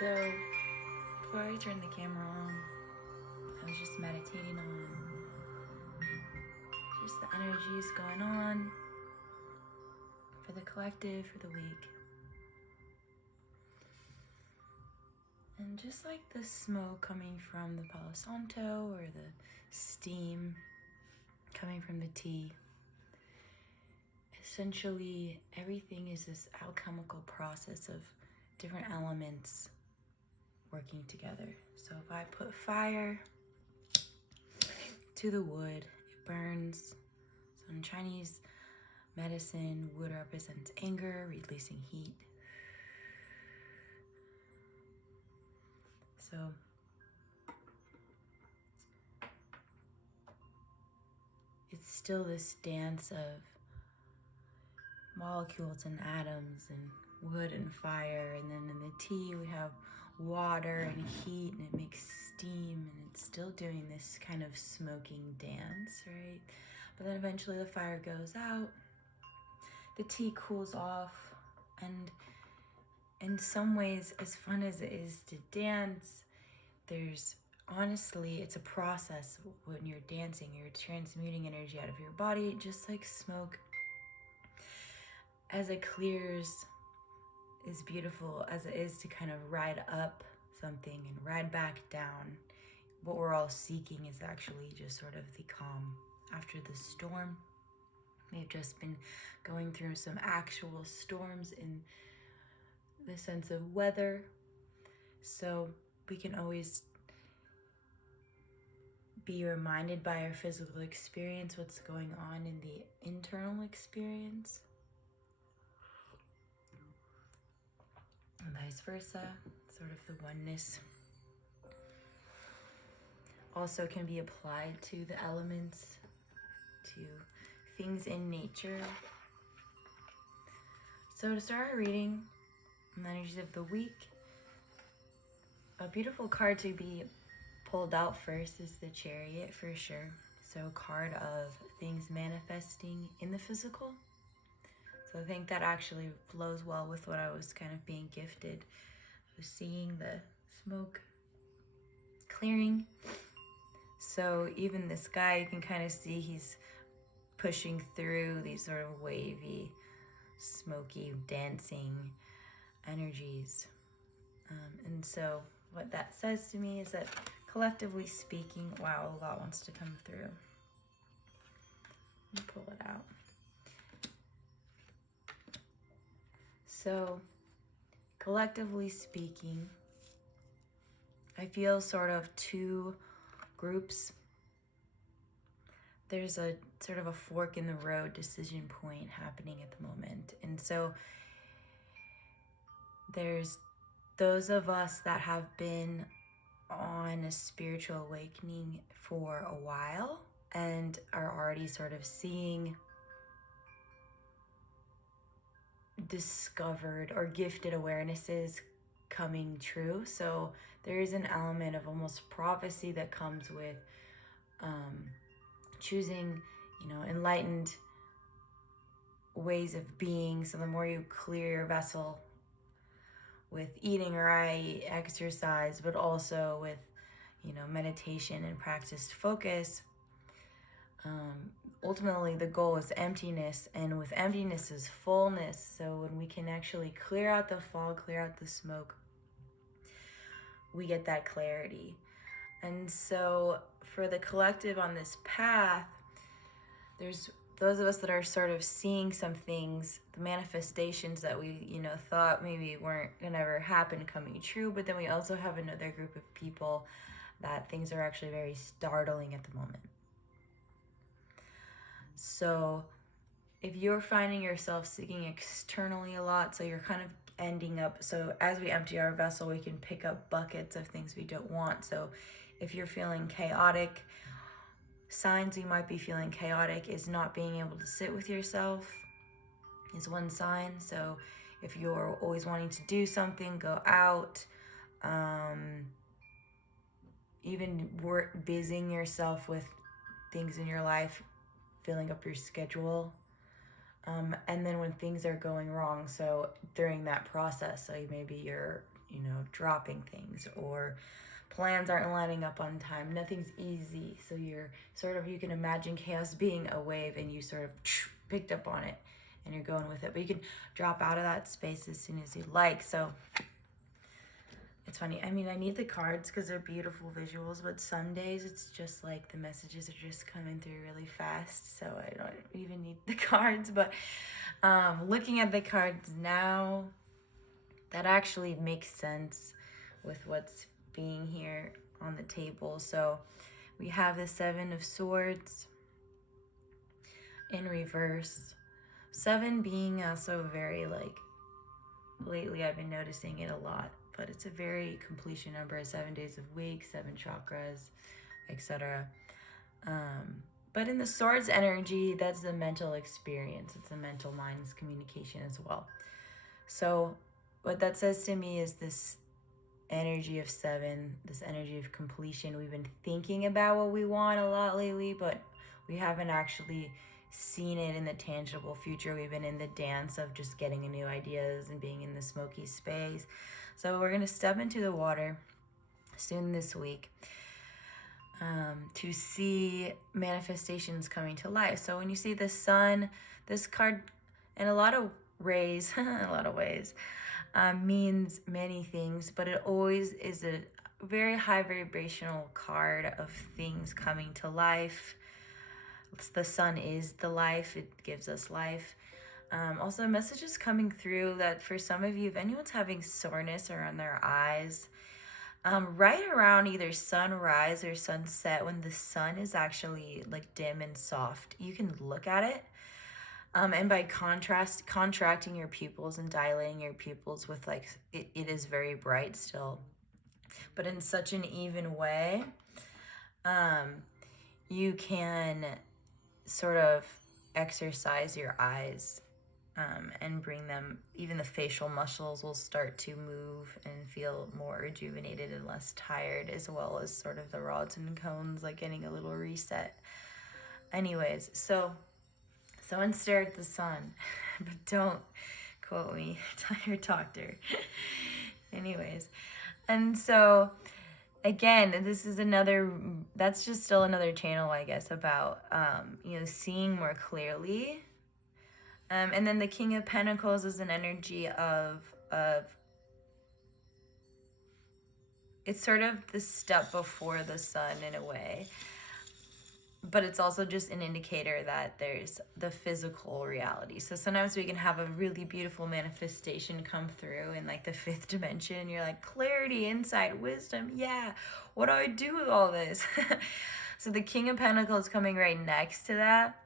So, before I turned the camera on, I was just meditating on just the energies going on for the collective for the week. And just like the smoke coming from the Palo Santo or the steam coming from the tea, essentially everything is this alchemical process of different elements working together. So if I put fire to the wood, it burns. So in Chinese medicine, wood represents anger, releasing heat. So it's still this dance of molecules and atoms and wood and fire, and then in the tea we have water and heat, and it makes steam, and it's still doing this kind of smoking dance, right? But then eventually the fire goes out, the tea cools off, and in some ways, as fun as it is to dance, honestly, it's a process. When you're dancing, you're transmuting energy out of your body, just like smoke. As it clears, as beautiful as it is to kind of ride up something and ride back down. What we're all seeking is actually just sort of the calm after the storm. We've just been going through some actual storms in the sense of weather. So we can always be reminded by our physical experience what's going on in the internal experience, and vice versa. Sort of the oneness also can be applied to the elements, to things in nature. So to start our reading, the energies of the week, a beautiful card to be pulled out first is the Chariot, for sure. So a card of things manifesting in the physical. So I think that actually flows well with what I was kind of being gifted. I was seeing the smoke clearing. So even this guy, you can kind of see he's pushing through these sort of wavy, smoky, dancing energies. And so what that says to me is that collectively speaking, wow, a lot wants to come through. Let me pull it out. So collectively speaking, I feel sort of two groups. There's a sort of a fork in the road decision point happening at the moment. And so there's those of us that have been on a spiritual awakening for a while and are already sort of seeing discovered or gifted awarenesses coming true. So there is an element of almost prophecy that comes with choosing, enlightened ways of being. So the more you clear your vessel with eating right, exercise, but also with, meditation and practiced focus, ultimately the goal is emptiness, and with emptiness is fullness. So when we can actually clear out the fog, clear out the smoke, we get that clarity. And so for the collective on this path, there's those of us that are sort of seeing some things, the manifestations that we, thought maybe weren't gonna ever happen coming true, but then we also have another group of people that things are actually very startling at the moment. So if you're finding yourself seeking externally a lot, so you're kind of ending up, so as we empty our vessel, we can pick up buckets of things we don't want. So if you're feeling chaotic, signs you might be feeling chaotic is not being able to sit with yourself is one sign. So if you're always wanting to do something, go out, even busying yourself with things in your life, filling up your schedule. And then when things are going wrong, so during that process, so maybe you're dropping things, or plans aren't lining up on time. Nothing's easy. So you're you can imagine chaos being a wave, and you sort of picked up on it and you're going with it. But you can drop out of that space as soon as you like. So it's funny. I mean, I need the cards because they're beautiful visuals, but some days it's just like the messages are just coming through really fast. So I don't even need the cards. But looking at the cards now, that actually makes sense with what's being here on the table. So we have the Seven of Swords in reverse. 7 being also very lately I've been noticing it a lot, but it's a very completion number, 7 days of week, 7 chakras, etc. But in the Swords energy, that's the mental experience. It's the mental mind's communication as well. So what that says to me is this energy of 7, this energy of completion. We've been thinking about what we want a lot lately, but we haven't actually seen it in the tangible future. We've been in the dance of just getting new ideas and being in the smoky space. So we're going to step into the water soon this week to see manifestations coming to life. So when you see the sun, this card in a lot of ways, means many things, but it always is a very high vibrational card of things coming to life. The sun is the life. It gives us life. Also, messages coming through that for some of you, if anyone's having soreness around their eyes, right around either sunrise or sunset, when the sun is actually dim and soft, you can look at it. And by contrast, contracting your pupils and dilating your pupils with it is very bright still, but in such an even way, you can sort of exercise your eyes and bring them, even the facial muscles will start to move and feel more rejuvenated and less tired, as well as sort of the rods and cones, getting a little reset. Anyways, so someone stare at the sun, but don't quote me, tell your doctor. Anyways, and so again, this is that's just still another channel, I guess, about, seeing more clearly. And then the King of Pentacles is an energy of it's sort of the step before the sun in a way, but it's also just an indicator that there's the physical reality. So sometimes we can have a really beautiful manifestation come through in the 5th dimension, and you're like, clarity, insight, wisdom, yeah, what do I do with all this? So the King of Pentacles coming right next to that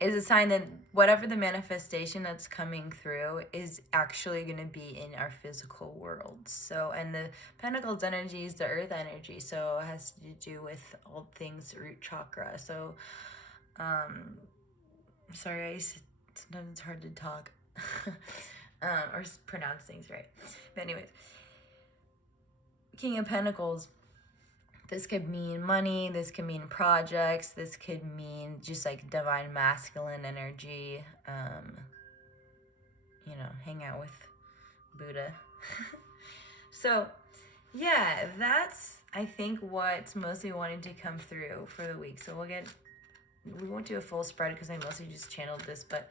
is a sign that whatever the manifestation that's coming through is actually going to be in our physical world. So, and the Pentacles energy is the earth energy, so it has to do with all things root chakra. So, sorry, sometimes it's hard to talk or pronounce things right. But anyways, King of Pentacles, this could mean money, this could mean projects, this could mean just divine masculine energy, hang out with Buddha. So yeah, that's, I think, what's mostly wanting to come through for the week. So we won't do a full spread because I mostly just channeled this, but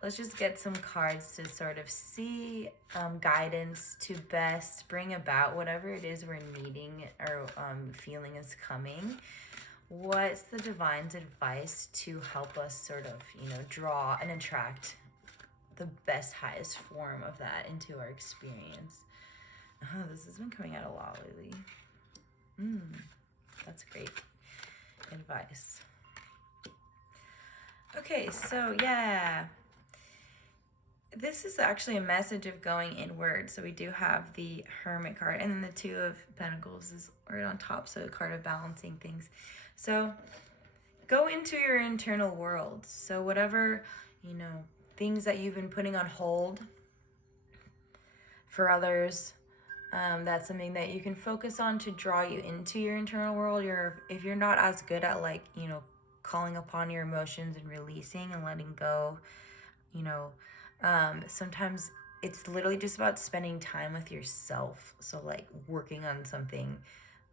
let's just get some cards to sort of see guidance to best bring about whatever it is we're needing or feeling is coming. What's the divine's advice to help us sort of, draw and attract the best, highest form of that into our experience? Oh, this has been coming out a lot lately. That's great advice. Okay, so yeah. This is actually a message of going inward. So we do have the Hermit card, and then the 2 of Pentacles is right on top, so a card of balancing things. So go into your internal world. So whatever, things that you've been putting on hold for others, that's something that you can focus on to draw you into your internal world. If you're not as good at calling upon your emotions and releasing and letting go, sometimes it's literally just about spending time with yourself. So like working on something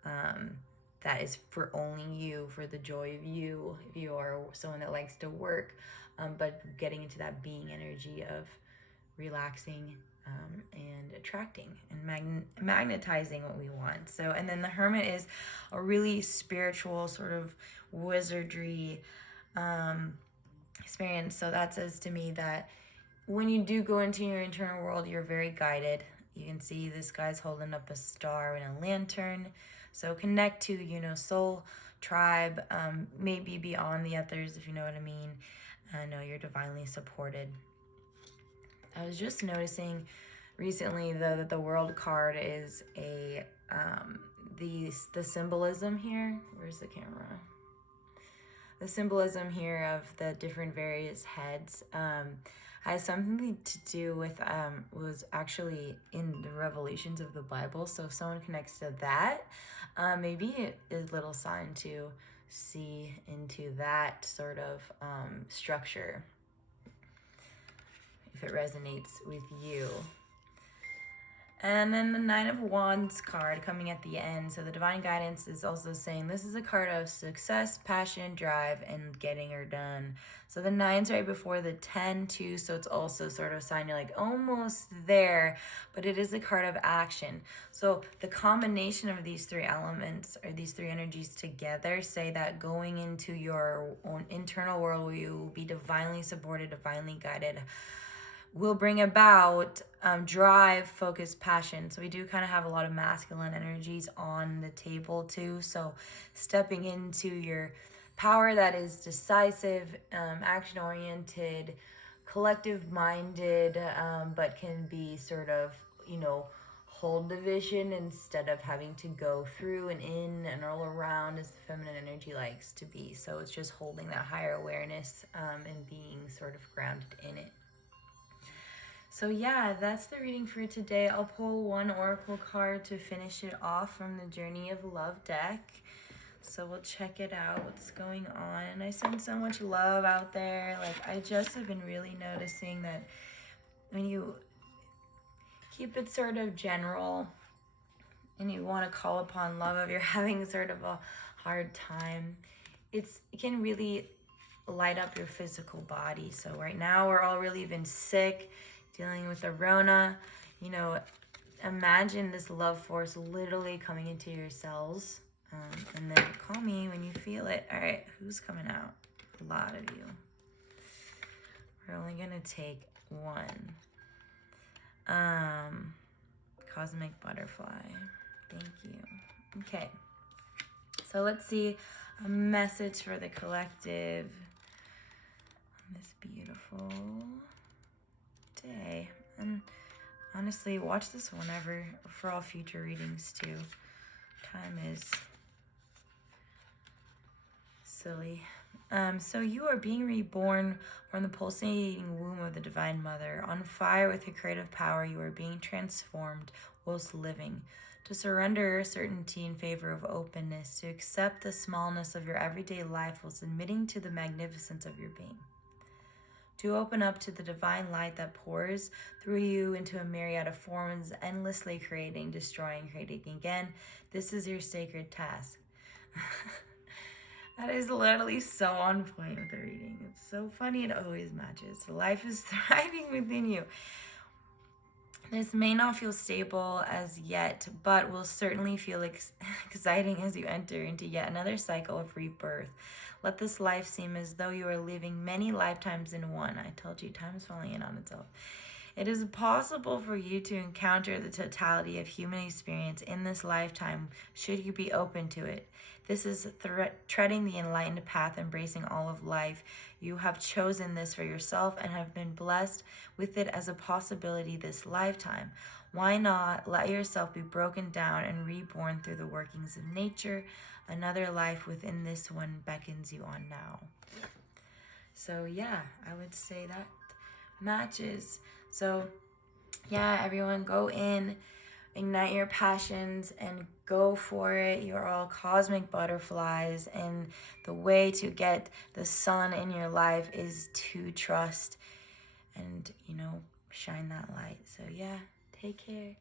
that is for only you, for the joy of you, if you are someone that likes to work, but getting into that being energy of relaxing and attracting and magnetizing what we want. So, and then the Hermit is a really spiritual sort of wizardry experience. So that says to me that when you do go into your internal world, you're very guided. You can see this guy's holding up a star and a lantern. So connect to, soul, tribe, maybe beyond the others, if you know what I mean. I know you're divinely supported. I was just noticing recently, though, that the World card is the symbolism here. Where's the camera? The symbolism here of the different various heads has something to do with was actually in the revelations of the Bible. So if someone connects to that, maybe it is a little sign to see into that sort of structure if it resonates with you. And then the Nine of Wands card coming at the end. So the Divine Guidance is also saying this is a card of success, passion, drive, and getting her done. So the 9's right before the 10 too. So it's also sort of a sign you're like almost there, but it is a card of action. So the combination of these three elements or these three energies together say that going into your own internal world where you will be divinely supported, divinely guided, will bring about drive, focus, passion. So we do kind of have a lot of masculine energies on the table too. So stepping into your power that is decisive, action-oriented, collective-minded, but can be sort of, hold the vision instead of having to go through and in and all around as the feminine energy likes to be. So it's just holding that higher awareness and being sort of grounded in it. So yeah, that's the reading for today. I'll pull one oracle card to finish it off from the Journey of Love deck. So we'll check it out, what's going on. I send so much love out there. Like, I just have been really noticing that when you keep it sort of general and you want to call upon love, if you're having sort of a hard time, it can really light up your physical body. So right now we're all really been sick, dealing with the Rona. Imagine this love force literally coming into your cells. And then call me when you feel it. All right, who's coming out? A lot of you. We're only gonna take one. Cosmic Butterfly. Thank you. Okay. So let's see a message for the collective on this beautiful day. And honestly, watch this whenever for all future readings too. Time is silly. So you are being reborn from the pulsating womb of the Divine Mother. On fire with your creative power, you are being transformed whilst living. To surrender certainty in favor of openness. To accept the smallness of your everyday life while submitting to the magnificence of your being. To open up to the divine light that pours through you into a myriad of forms, endlessly creating, destroying, creating again. This is your sacred task. That is literally so on point with the reading. It's so funny, it always matches. Life is thriving within you. This may not feel stable as yet, but will certainly feel exciting as you enter into yet another cycle of rebirth. Let this life seem as though you are living many lifetimes in one. I told you, time is falling in on itself. It is possible for you to encounter the totality of human experience in this lifetime, should you be open to it. This is treading the enlightened path, embracing all of life. You have chosen this for yourself and have been blessed with it as a possibility this lifetime. Why not let yourself be broken down and reborn through the workings of nature? Another life within this one beckons you on now. So yeah, I would say that matches. So yeah, everyone, go in, ignite your passions and go for it. You're all cosmic butterflies, and the way to get the sun in your life is to trust and, shine that light. So yeah, take care.